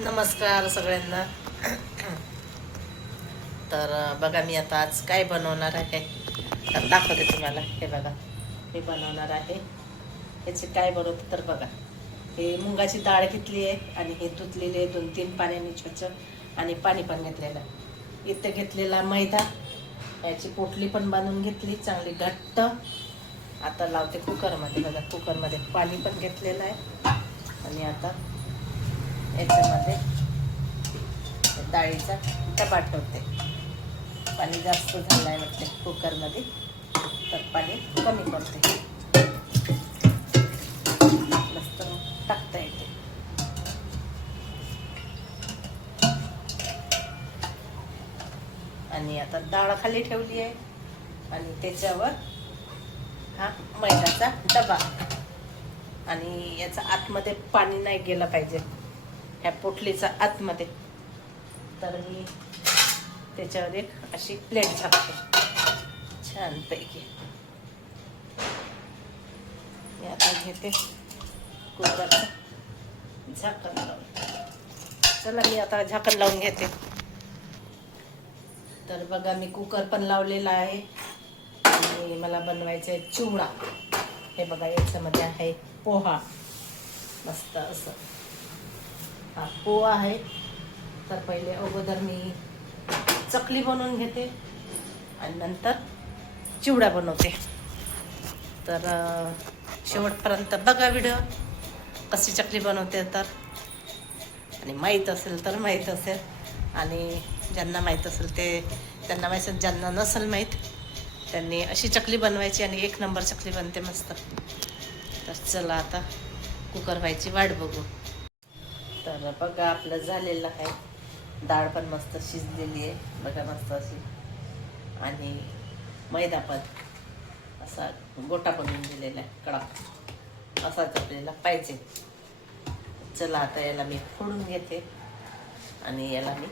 नमस्कार सगळ्यांना. तर बघा मी आता आज काय बनवणार आहे तर दाखवते तुम्हाला. हे बघा हे बनवणार आहे. याचे काय बनवते तर बघा. हे मुंगाची डाळ घेतली आहे आणि हे धुतलेले दोन तीन पाण्याने स्वच्छ आणि पाणी पण घेतलेलं. आहे. इथं घेतलेला मैदा. याची पोटली पण बांधून घेतली चांगली घट्ट. आता लावते कुकरमध्ये बघा कुकरमध्ये पाणी पण घेतलेलं आहे. आणि आता याच्यामध्ये. डाळीचा डबा ठेवते पाणी जास्त झालं आहे वाटते कुकरमध्ये तर पाणी कमी करते. मस्त टाकता येते. आणि आता डाळ खाली ठेवली आहे. आणि त्याच्यावर हा मैदाचा डबा. आणि याचा आतमध्ये पाणी नाही गेलं पाहिजे. ह्या पोटलीचा आतमध्ये. तर मी त्याच्यावर एक अशी प्लेट झाकते. छानपैकी. मी आता घेते कुकरचं झाकण लावून. चला मी आता झाकण लावून घेते. तर बघा मी कुकर पण लावलेला आहे. आणि मला बनवायचं आहे चिवडा. हे बघा याच्यामध्ये आहे पोहा. मस्त असं. हा पोहा आहे. तर पहिले अगोदर मी चकली बनवून घेते आणि नंतर चिवडा बनवते. तर शेवटपर्यंत बघा व्हिडिओ कशी चकली बनवते तर. आणि माहीत असेल तर माहीत असेल. आणि ज्यांना माहीत असेल ते त्यांना माहीत असेल ज्यांना नसेल माहीत त्यांनी अशी चकली बनवायची आणि एक नंबर चकली बनते मस्त. तर चला आता कुकर व्हायची वाट बघू. तर बघा आपलं झालेलं आहे. डाळ पण मस्त शिजलेली आहे. बघा मस्त अशी. आणि मैदा पण. असा गोटा बनवून दिलेला आहे. कडा. असाच आपल्याला पाहिजे. चला आता याला मी फोडून घेते. आणि याला मी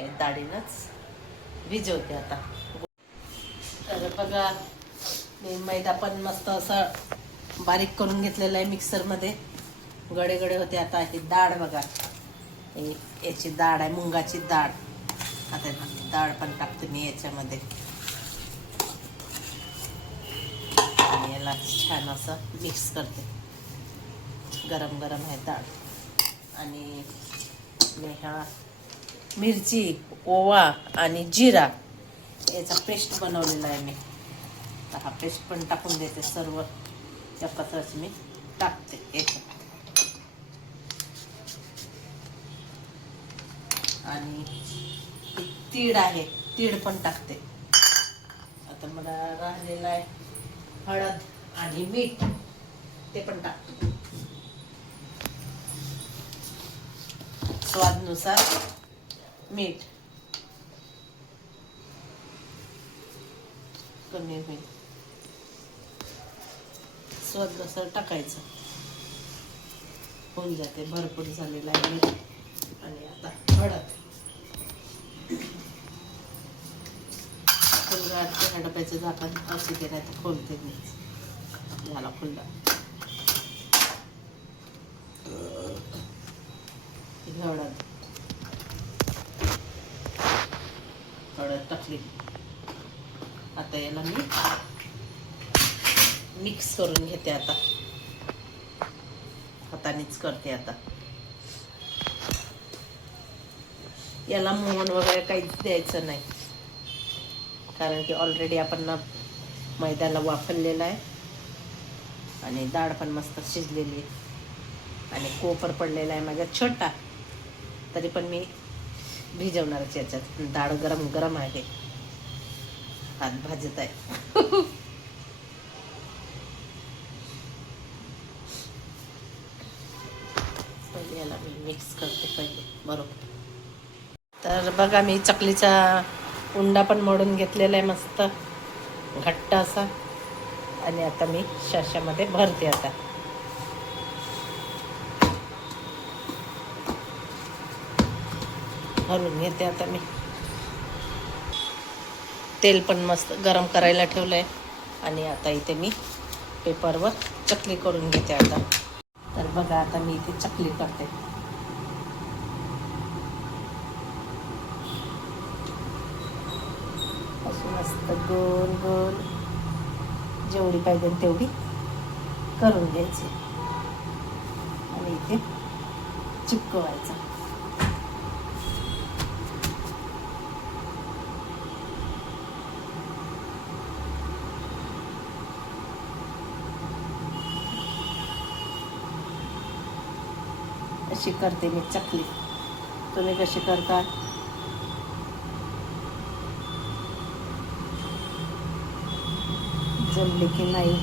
या डाळीनंच भिजवते आता. तर बघा मी मैदा पण मस्त असा बारीक करून घेतलेला आहे मिक्सरमध्ये. गडे गडे होते. आता ही डाळ बघा. याची डाळ आहे मुंगाची डाळ आता डाळ पण टाकते मी याच्यामध्ये. आणि याला छान असं मिक्स करते. गरम गरम आहे डाळ आणि मी हा मिरची ओवा आणि जिरा याचा पेस्ट बनवलेला आहे मी. तर हा पेस्ट पण टाकून देते सर्व. एकत्रच मी टाकते याच्यात. आणि तीड तीळ आहे तीळ पण टाकते. आता मला राहिलेलं आहे हळद आणि मीठ ते पण टाकते. स्वादनुसार मीठ. कमी होईल. स्वादनुसार टाकायचं. होऊन जाते भरपूर झालेलं आहे मीठ. आता हळद फुलगाडच्या हडपायचं झाकण असे ते नाही तर खोलते मी. झाला खुल्ला. हळद हळद टाकली. आता याला मी मिक्स करून घेते आता. हातानेच करते आता. याला मोहन वगैरे काहीच द्यायचं नाही. कारण की ऑलरेडी आपण मैद्याला वापरलेला आहे. आणि डाळ पण मस्त शिजलेली आहे. आणि कोपर पडलेला आहे माझा छोटा. तरी पण मी भिजवणारच याच्यात. डाळ गरम गरम आहे. हात भाजत आहे. पहिले याला मी मिक्स करते पहिले. बरोबर. तर बघा मी चकलीचा उंडा पण मोडून घेतलेला आहे मस्त. घट्ट असा. आणि आता मी शाशामध्ये भरते आता. भरून घेते आता मी. तेल पण मस्त गरम करायला ठेवलं आहे आणि आता इथे मी पेपरवर चकली करून घेते आता. तर बघा आता मी इथे चकली करते. मस्त गोल गोल. जेवढी पाहिजे तेवढी करून घ्यायची. आणि इथे चिपकवायचं. अशी करते मी चकली. तुम्ही कशी करता? जमले की नाही.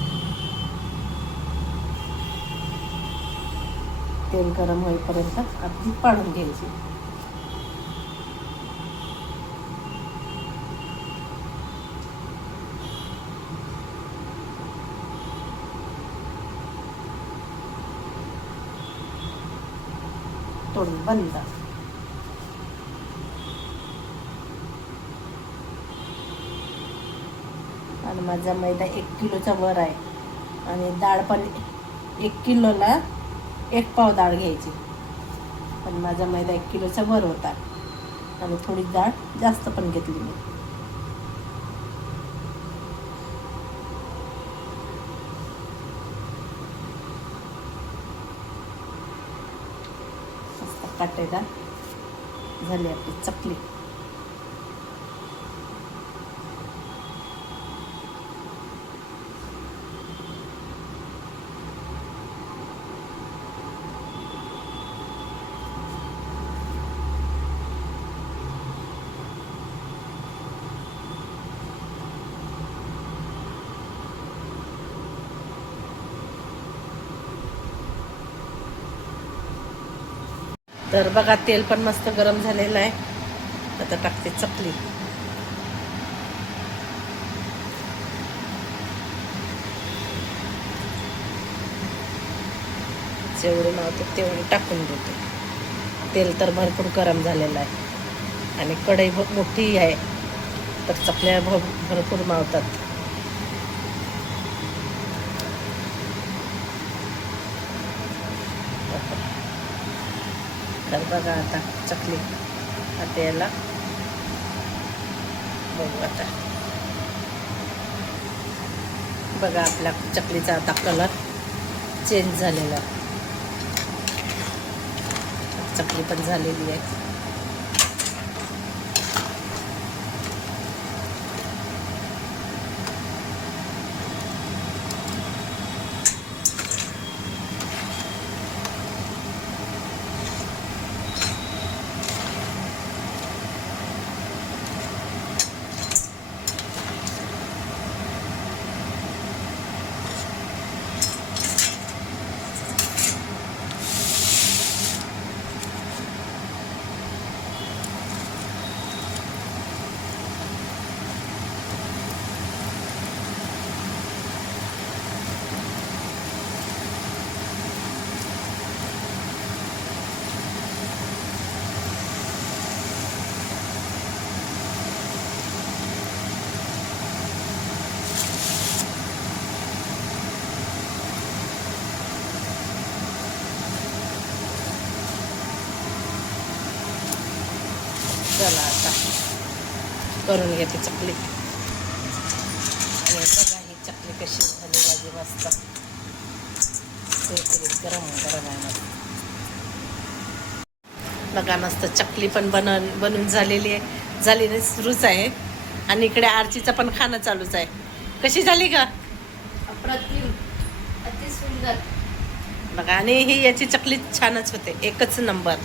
तेल गरम होईपर्यंत आपली पाडून घ्यायची. तोडून बंद. आणि माझा मैदा एक किलोचा वर आहे. आणि डाळ पण एक किलोला एक पाव डाळ घ्यायची. पण माझा मैदा एक किलोचा वर होता. आणि थोडी डाळ जास्त पण घेतली मी. काटेदार झाली आपली चकली. तर बघा तेल पण मस्त गरम झालेलं आहे. आता टाकते चकली. जेवढे नव्हतं तेवढे टाकून देते. तेल तर भरपूर गरम झालेलं आहे. आणि कढई भ- मोठी आहे तर चकल्या भ भरपूर मावतात. तर बघा आता चकली. आता याला बघू आता. बघा आपल्या चकलीचा आता कलर चेंज झालेला. चकली पण झालेली आहे. चला आता. करून घेते चकली. आणि बघा ही चकली कशी झाली माझी मस्त. कुरकुरीत गरम गरम आहे बघा मस्त चकली पण बनन बनून झालेली आहे. झाली नाही सुरूच आहे. आणि इकडे आरचीचं पण खाणं चालूच आहे. कशी झाली का अप्रतिम. बघा आणि ही याची चकली छानच होते. एकच नंबर.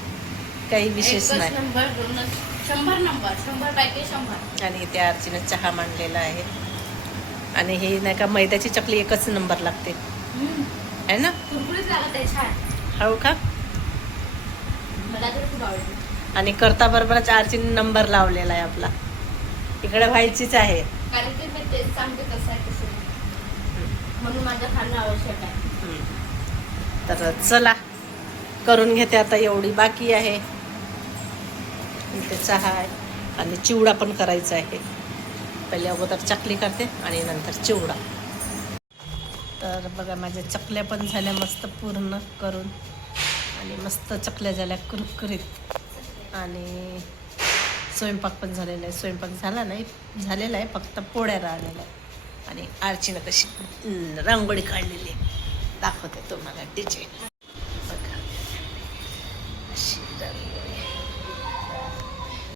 काही विशेष नाही. शंभर नंबर शंभर शंभर. आणि इथे आरचीनं चहा मांडलेला आहे. आणि ही नाही का मैद्याची चकली एकच नंबर लागते. आहे ना? कुरकुरीत लागत आहे छान. हो का? मला तर खूप आवडली आणि करता बरोबरच आरचीने नंबर लावलेला आहे आपला. इकडे व्हायचीच आहे. कारण की मी तेच सांगते कसं आहे कसं नाही. म्हणून माझं खाणं आवश्यक आहे. तर चला करून घेते आता एवढी बाकी आहे. इथे चहा आहे आणि चिवडा पण करायचा आहे. पहिले अगोदर चकली करते आणि नंतर चिवडा. तर बघा माझ्या चकल्या पण झाल्या मस्त पूर्ण करून. आणि मस्त चकल्या झाल्या कुरकुरीत. आणि स्वयंपाक पण झालेला आहे. स्वयंपाक झाला नाही झालेला आहे फक्त पोळ्या राहिलेल्या आहे आणि आरचीनं कशी रांगोळी काढलेली आहे. दाखवते तुम्हाला टीचे